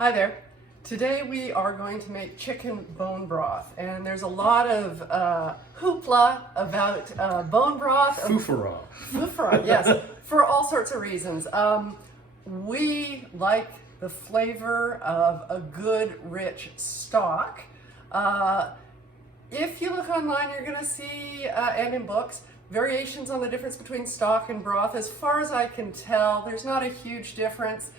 Hi there. Today we are going to make chicken bone broth, and there's a lot of hoopla about bone broth. Foofara. Foofara, yes, for all sorts of reasons. We like the flavor of a good, rich stock. If you look online, you're going to see, and in books, variations on the difference between stock and broth. As far as I can tell, there's not a huge difference.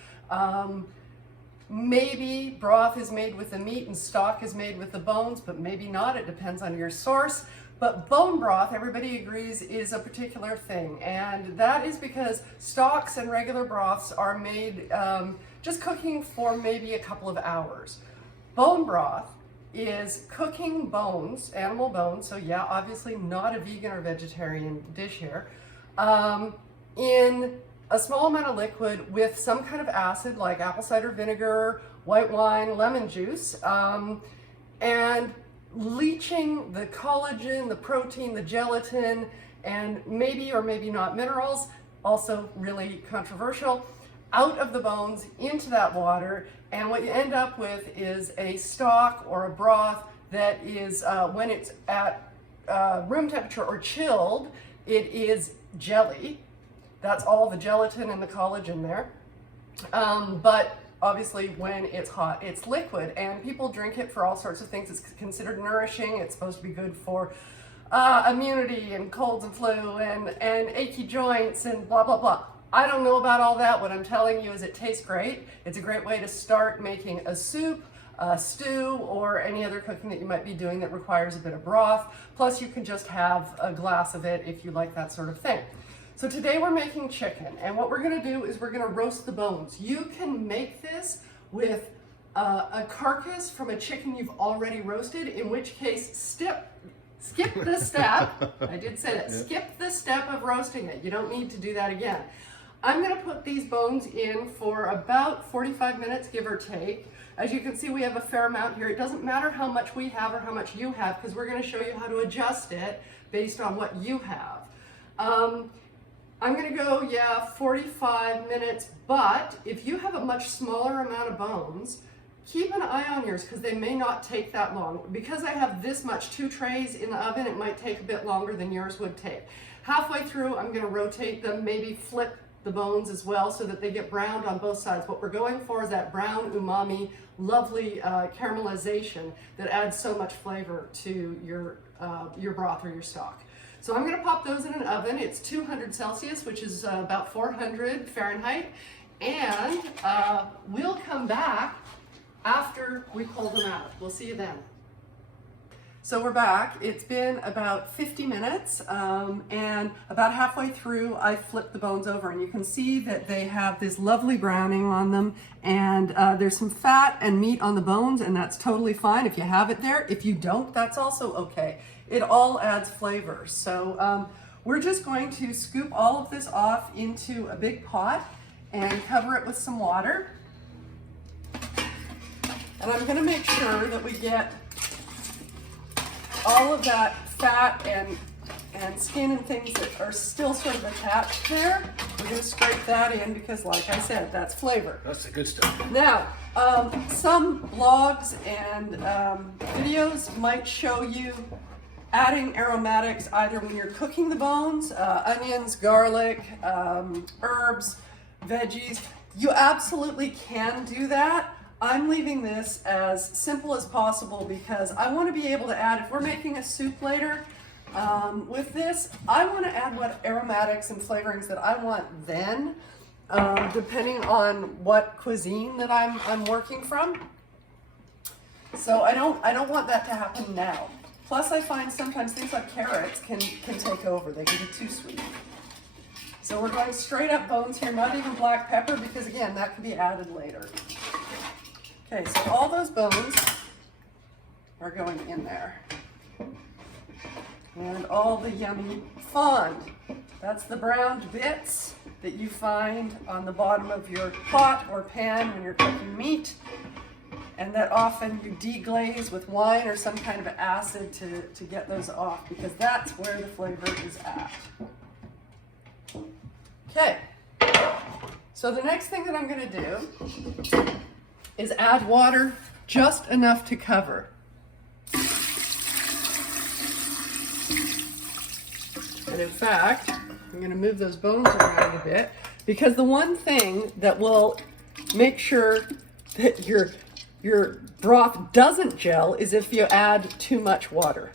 Maybe broth is made with the meat and stock is made with the bones, but maybe not. It depends on your source. But bone broth, everybody agrees, is a particular thing. And that is because stocks and regular broths are made just cooking for maybe a couple of hours. Bone broth is cooking bones, animal bones, so yeah, obviously not a vegan or vegetarian dish here, in a small amount of liquid with some kind of acid like apple cider vinegar, white wine, lemon juice, and leaching the collagen, the protein, the gelatin, and maybe or maybe not minerals, also really controversial, out of the bones into that water. And what you end up with is a stock or a broth that is, when it's at room temperature or chilled, it is jelly. That's all the gelatin and the collagen there. But obviously when it's hot, it's liquid, and people drink it for all sorts of things. It's considered nourishing. It's supposed to be good for immunity and colds and flu and achy joints and blah, blah, blah. I don't know about all that. What I'm telling you is it tastes great. It's a great way to start making a soup, a stew, or any other cooking that you might be doing that requires a bit of broth. Plus you can just have a glass of it if you like that sort of thing. So today we're making chicken, and what we're going to do is we're going to roast the bones. You can make this with a carcass from a chicken you've already roasted, in which case skip the step. I did say that. Skip the step of roasting it. You don't need to do that again. I'm going to put these bones in for about 45 minutes, give or take. As you can see, we have a fair amount here. It doesn't matter how much we have or how much you have, because we're going to show you how to adjust it based on what you have. I'm going to go, 45 minutes, but if you have a much smaller amount of bones, keep an eye on yours, because they may not take that long. Because I have this much, 2 trays in the oven, it might take a bit longer than yours would take. Halfway through, I'm going to rotate them, maybe flip the bones as well so that they get browned on both sides. What we're going for is that brown umami, lovely caramelization that adds so much flavor to your broth or your stock. So I'm going to pop those in an oven. It's 200 Celsius, which is about 400 Fahrenheit. And we'll come back after we pull them out. We'll see you then. So we're back. It's been about 50 minutes, and about halfway through I flipped the bones over, and you can see that they have this lovely browning on them, and there's some fat and meat on the bones, and that's totally fine if you have it there. If you don't, that's also okay. It all adds flavor. So we're just going to scoop all of this off into a big pot and cover it with some water. And I'm going to make sure that we get all of that fat and skin and things that are still sort of attached there. We're going to scrape that in because, like I said, that's flavor. That's the good stuff. Now, some blogs and videos might show you adding aromatics either when you're cooking the bones, onions, garlic, herbs, veggies. You absolutely can do that. I'm leaving this as simple as possible because I want to be able to add, if we're making a soup later with this, I want to add what aromatics and flavorings that I want then, depending on what cuisine that I'm working from. So I don't want that to happen now. Plus I find sometimes things like carrots can take over. They can be too sweet. So we're going straight up bones here, not even black pepper, because again, that can be added later. Okay, so all those bones are going in there. And all the yummy fond. That's the browned bits that you find on the bottom of your pot or pan when you're cooking meat. And that often you deglaze with wine or some kind of acid to get those off, because that's where the flavor is at. Okay, so the next thing that I'm going to do is add water just enough to cover. And in fact, I'm going to move those bones around a bit, because the one thing that will make sure that your broth doesn't gel is if you add too much water.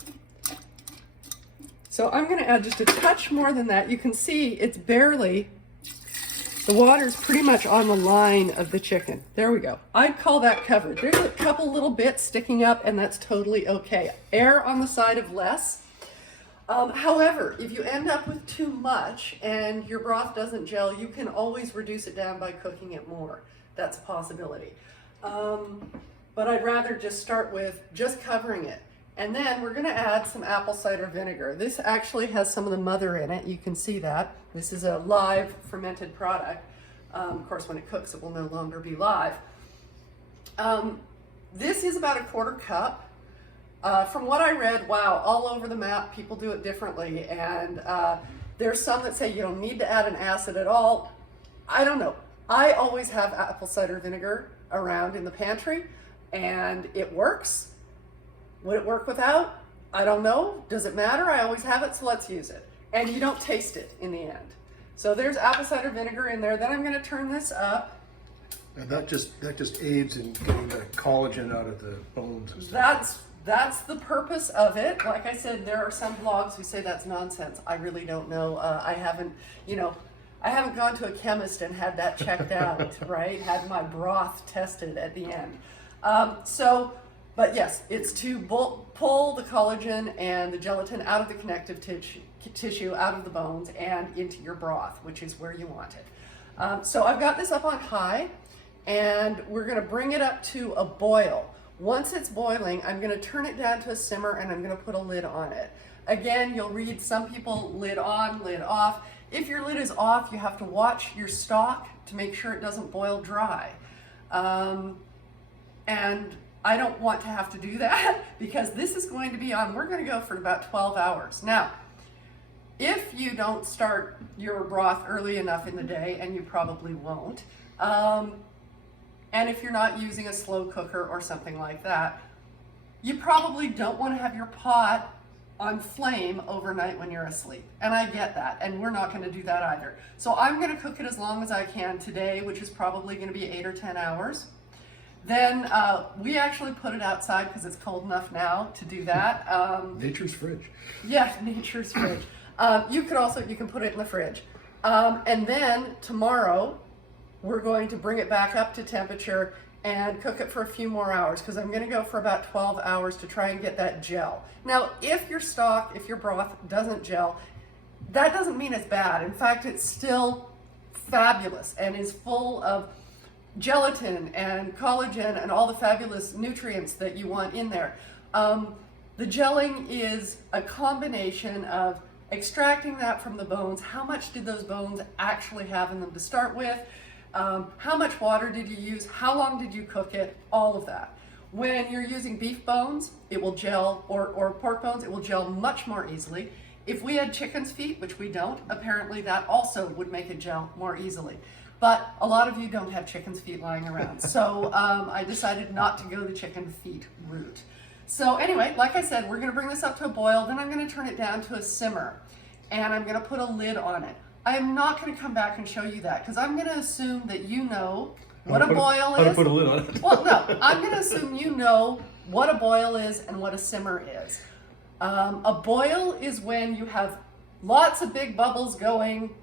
So I'm going to add just a touch more than that. You can see it's barely, the water's pretty much on the line of the chicken. There we go. I'd call that covered. There's a couple little bits sticking up, and that's totally okay. Err on the side of less. However, if you end up with too much and your broth doesn't gel, you can always reduce it down by cooking it more. That's a possibility. But I'd rather just start with just covering it. And then we're going to add some apple cider vinegar. This actually has some of the mother in it. You can see that. This is a live fermented product. Of course, when it cooks, it will no longer be live. This is about a 1/4 cup. From what I read, wow, all over the map, people do it differently. And there's some that say you don't need to add an acid at all. I don't know. I always have apple cider vinegar around in the pantry, and it works. Would it work without? I don't know. Does it matter? I always have it, so let's use it. And you don't taste it in the end. So there's apple cider vinegar in there. Then I'm going to turn this up. And that just aids in getting the collagen out of the bones and stuff. That's the purpose of it. Like I said, there are some blogs who say that's nonsense. I really don't know. I haven't gone to a chemist and had that checked out, right? Had my broth tested at the end. But yes, it's to pull the collagen and the gelatin out of the connective tissue, out of the bones, and into your broth, which is where you want it. So I've got this up on high, and we're going to bring it up to a boil. Once it's boiling, I'm going to turn it down to a simmer, and I'm going to put a lid on it. Again, you'll read some people lid on, lid off. If your lid is off, you have to watch your stock to make sure it doesn't boil dry. And I don't want to have to do that because this is going to be on, we're going to go for about 12 hours. Now, if you don't start your broth early enough in the day, and you probably won't, and if you're not using a slow cooker or something like that, you probably don't want to have your pot on flame overnight when you're asleep. And I get that, and we're not going to do that either. So I'm going to cook it as long as I can today, which is probably going to be 8 or 10 hours. Then we actually put it outside because it's cold enough now to do that. Nature's fridge. Yeah, nature's fridge. You can put it in the fridge. And then tomorrow, we're going to bring it back up to temperature and cook it for a few more hours, because I'm going to go for about 12 hours to try and get that gel. Now, if your broth doesn't gel, that doesn't mean it's bad. In fact, it's still fabulous and is full of gelatin and collagen and all the fabulous nutrients that you want in there. The gelling is a combination of extracting that from the bones. How much did those bones actually have in them to start with? How much water did you use? How long did you cook it? All of that. When you're using beef bones, it will gel, or pork bones, it will gel much more easily. If we had chicken's feet, which we don't, apparently that also would make it gel more easily. But a lot of you don't have chicken's feet lying around. So I decided not to go the chicken feet route. So anyway, like I said, we're going to bring this up to a boil. Then I'm going to turn it down to a simmer. And I'm going to put a lid on it. I am not going to come back and show you that, because I'm going to assume that you know what a boil is. How to put a lid on it. Well, no, I'm going to assume you know what a boil is and what a simmer is. A boil is when you have lots of big bubbles going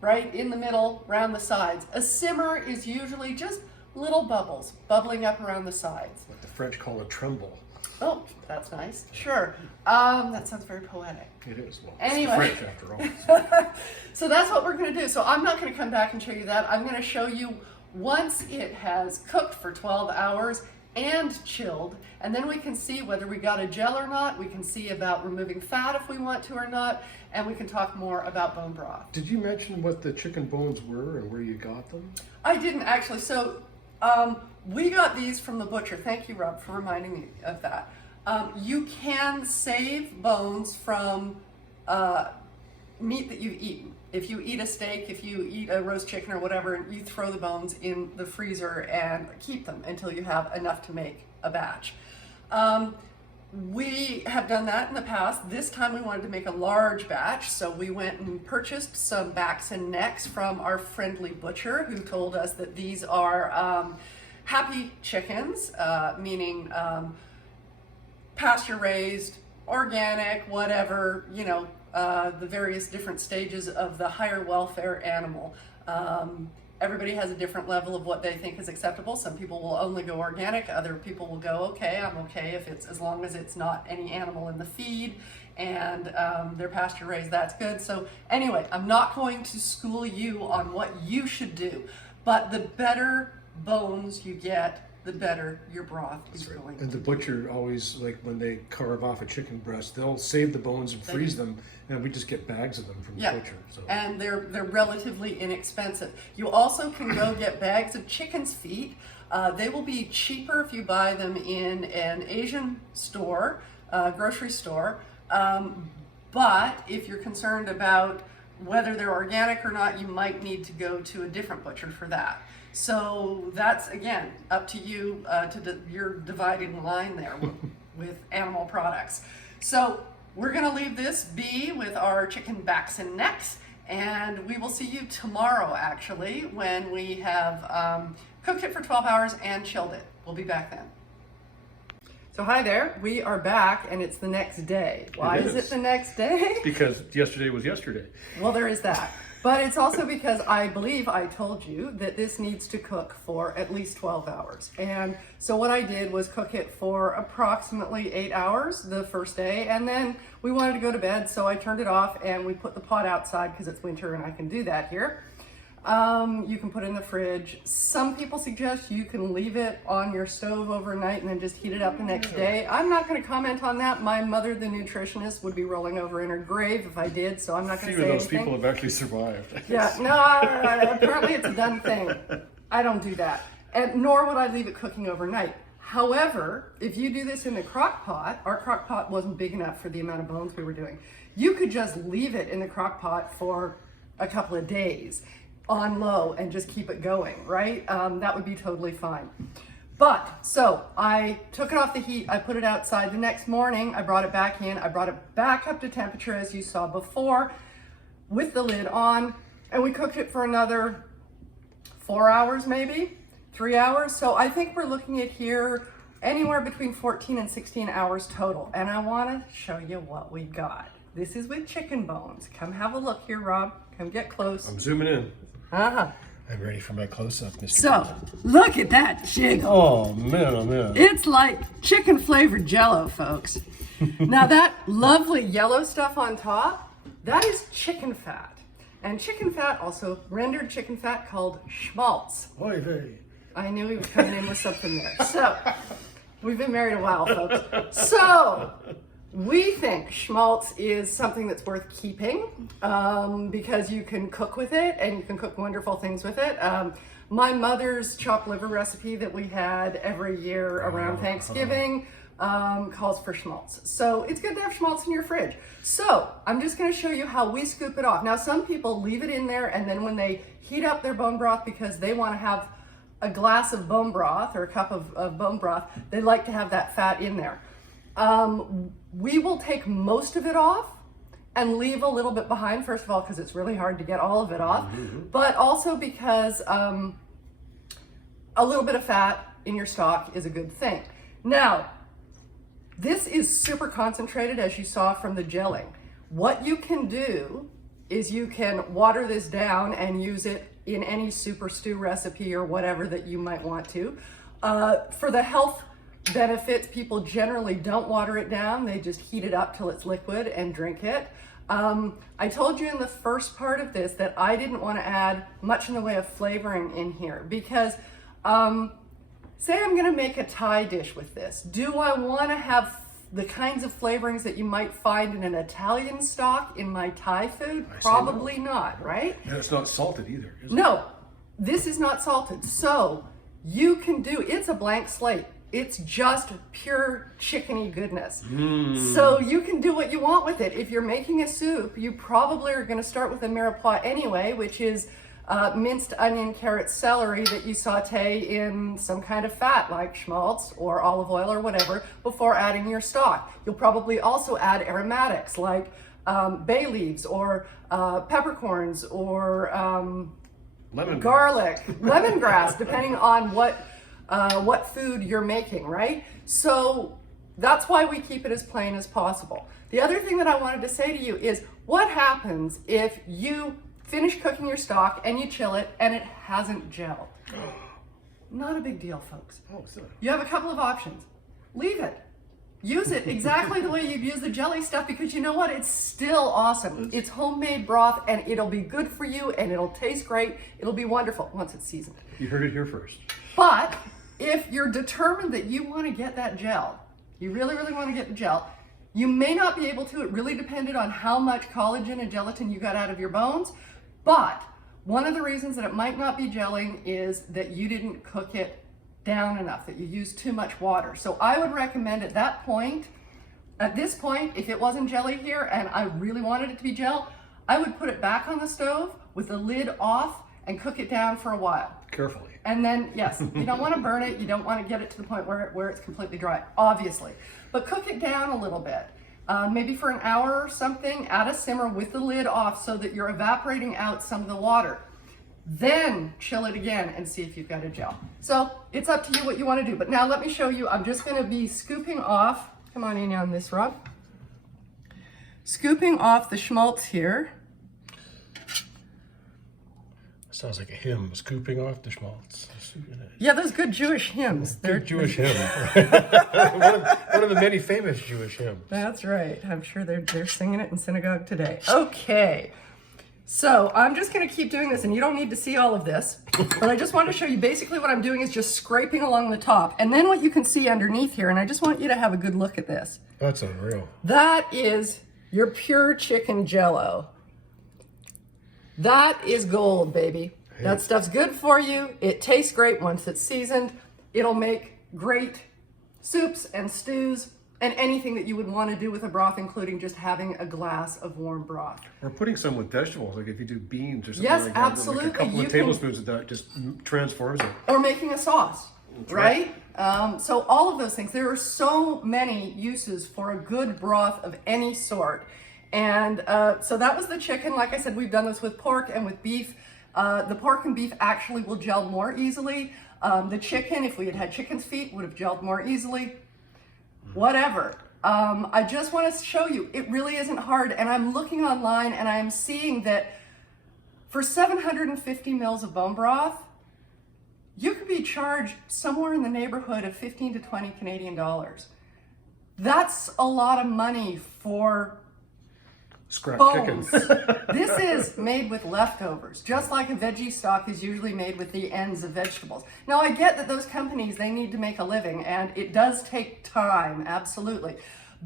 right in the middle, around the sides. A simmer is usually just little bubbles bubbling up around the sides. What the French call a tremble. Oh, that's nice. Sure. That sounds very poetic. It is. Well, anyway. It's French after all. So that's what we're going to do. So I'm not going to come back and show you that. I'm going to show you once it has cooked for 12 hours and chilled, and then we can see whether we got a gel or not. We can see about removing fat if we want to or not, and we can talk more about bone broth. Did you mention what the chicken bones were and where you got them? I didn't actually. So we got these from the butcher. Thank you, Rob, for reminding me of that. You can save bones from meat that you've eaten. if you eat a steak, if you eat a roast chicken or whatever, you throw the bones in the freezer and keep them until you have enough to make a batch. We have done that in the past. This time we wanted to make a large batch, so we went and purchased some backs and necks from our friendly butcher, who told us that these are happy chickens, meaning pasture raised, organic, whatever, you know, the various different stages of the higher welfare animal. Everybody has a different level of what they think is acceptable. Some people will only go organic. Other people will go, okay, I'm okay if it's, as long as it's not any animal in the feed and they're pasture raised, that's good. So anyway, I'm not going to school you on what you should do, but the better bones you get, the better your broth is going to And the butcher always, like when they carve off a chicken breast, they'll save the bones and freeze them, and we just get bags of them from the butcher. So. And they're relatively inexpensive. You also can go get bags of chicken's feet. They will be cheaper if you buy them in an Asian store, grocery store. But if you're concerned about whether they're organic or not, you might need to go to a different butcher for that. So that's, again, up to you, you're dividing line there with animal products. So we're gonna leave this be with our chicken backs and necks, and we will see you tomorrow, actually, when we have cooked it for 12 hours and chilled it. We'll be back then. So hi there, we are back, and it's the next day. Why is it the next day? Because yesterday was yesterday. Well, there is that. But it's also because I believe I told you that this needs to cook for at least 12 hours. And so what I did was cook it for approximately 8 hours the first day, and then we wanted to go to bed, so I turned it off and we put the pot outside because it's winter and I can do that here. You can put it in the fridge. Some people suggest you can leave it on your stove overnight and then just heat it up the next day. I'm not going to comment on that. My mother, the nutritionist, would be rolling over in her grave if I did, so I'm not going to say anything. Few of those people have actually survived. Yeah, no, apparently it's a done thing. I don't do that. And nor would I leave it cooking overnight. However, if you do this in the crock pot, our crock pot wasn't big enough for the amount of bones we were doing. You could just leave it in the crock pot for a couple of days on low and just keep it going, right? That would be totally fine. But, so I took it off the heat, I put it outside. The next morning, I brought it back in, I brought it back up to temperature as you saw before with the lid on, and we cooked it for another 4 hours maybe, 3 hours. So I think we're looking at here anywhere between 14 and 16 hours total. And I wanna show you what we got. This is with chicken bones. Come have a look here, Rob. Come get close. I'm zooming in. Uh-huh. I'm ready for my close-up, Mr. So, look at that jiggle. Oh man. It's like chicken flavored Jell-O, folks. Now that lovely yellow stuff on top, that is chicken fat. And chicken fat, also rendered chicken fat, called schmaltz. Oy vey. I knew he was coming in with something there. So, we've been married a while, folks. So, we think schmaltz is something that's worth keeping because you can cook with it and you can cook wonderful things with it. My mother's chopped liver recipe that we had every year around Thanksgiving calls for schmaltz. So it's good to have schmaltz in your fridge. So I'm just going to show you how we scoop it off. Now some people leave it in there and then when they heat up their bone broth because they want to have a glass of bone broth or a cup of bone broth, they like to have that fat in there. We will take most of it off and leave a little bit behind, first of all, because it's really hard to get all of it off, but also because a little bit of fat in your stock is a good thing. Now, this is super concentrated, as you saw from the gelling. What you can do is you can water this down and use it in any super stew recipe or whatever that you might want to. For the health benefits, people generally don't water it down. They just heat it up till it's liquid and drink it. I told you in the first part of this that I didn't want to add much in the way of flavoring in here because say I'm going to make a Thai dish with this. Do I want to have the kinds of flavorings that you might find in an Italian stock in my Thai food? Probably not, right? And it's not salted either, is it? No, this is not salted. So you can do, it's a blank slate. It's just pure chickeny goodness. So you can do what you want with it. If you're making a soup, you probably are going to start with a mirepoix anyway, which is minced onion, carrot, celery that you saute in some kind of fat like schmaltz or olive oil or whatever before adding your stock. You'll probably also add aromatics like bay leaves or peppercorns or garlic, lemongrass, depending on what food you're making, right? So that's why we keep it as plain as possible. The other thing that I wanted to say to you is, what happens if you finish cooking your stock and you chill it and it hasn't gelled? Not a big deal, folks. You have a couple of options. Leave it. Use it exactly the way you'd use the jelly stuff, because you know what? It's still awesome. It's homemade broth and it'll be good for you and it'll taste great. It'll be wonderful once it's seasoned. You heard it here first. But if you're determined that you want to get that gel, you really, really want to get the gel, you may not be able to. It really depended on how much collagen and gelatin you got out of your bones. But one of the reasons that it might not be gelling is that you didn't cook it down enough, that you used too much water. So I would recommend at this point, if it wasn't jelly here and I really wanted it to be gel, I would put it back on the stove with the lid off and cook it down for a while. Carefully. And then, yes, you don't want to burn it. You don't want to get it to the point where it's completely dry, obviously. But cook it down a little bit, maybe for an hour or something, at a simmer with the lid off so that you're evaporating out some of the water. Then chill it again and see if you've got a gel. So it's up to you what you want to do. But now let me show you. I'm just going to be scooping off. Come on in on this, Rob. Scooping off the schmaltz here. Sounds like a hymn, scooping off the schmaltz. Yeah, those good Jewish hymns. They're Jewish hymn. one of the many famous Jewish hymns. That's right. I'm sure they're singing it in synagogue today. Okay. So I'm just going to keep doing this, and you don't need to see all of this, but I just want to show you basically what I'm doing is just scraping along the top. And then what you can see underneath here, and I just want you to have a good look at this. That's unreal. That is your pure chicken jello. That is gold, baby. Hey. That stuff's good for you. It tastes great once it's seasoned. It'll make great soups and stews and anything that you would want to do with a broth, including just having a glass of warm broth. Or putting some with vegetables, like if you do beans or something yes, like that. absolutely. Like a couple of tablespoons of that just transforms it. Or making a sauce, right? So all of those things. There are so many uses for a good broth of any sort. And so that was the chicken. Like I said, we've done this with pork and with beef. The pork and beef actually will gel more easily. The chicken, if we had had chicken's feet, would have gelled more easily. Whatever. I just want to show you, it really isn't hard. And I'm looking online and I'm seeing that for 750 mils of bone broth, you could be charged somewhere in the neighborhood of 15 to 20 Canadian dollars. That's a lot of money for scrap bones. chickens. This is made with leftovers, just like a veggie stock is usually made with the ends of vegetables. Now I get that those companies, they need to make a living and it does take time, absolutely.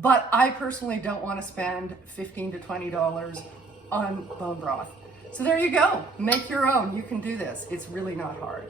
But I personally don't want to spend $15 to $20 on bone broth. So there you go, make your own, you can do this. It's really not hard.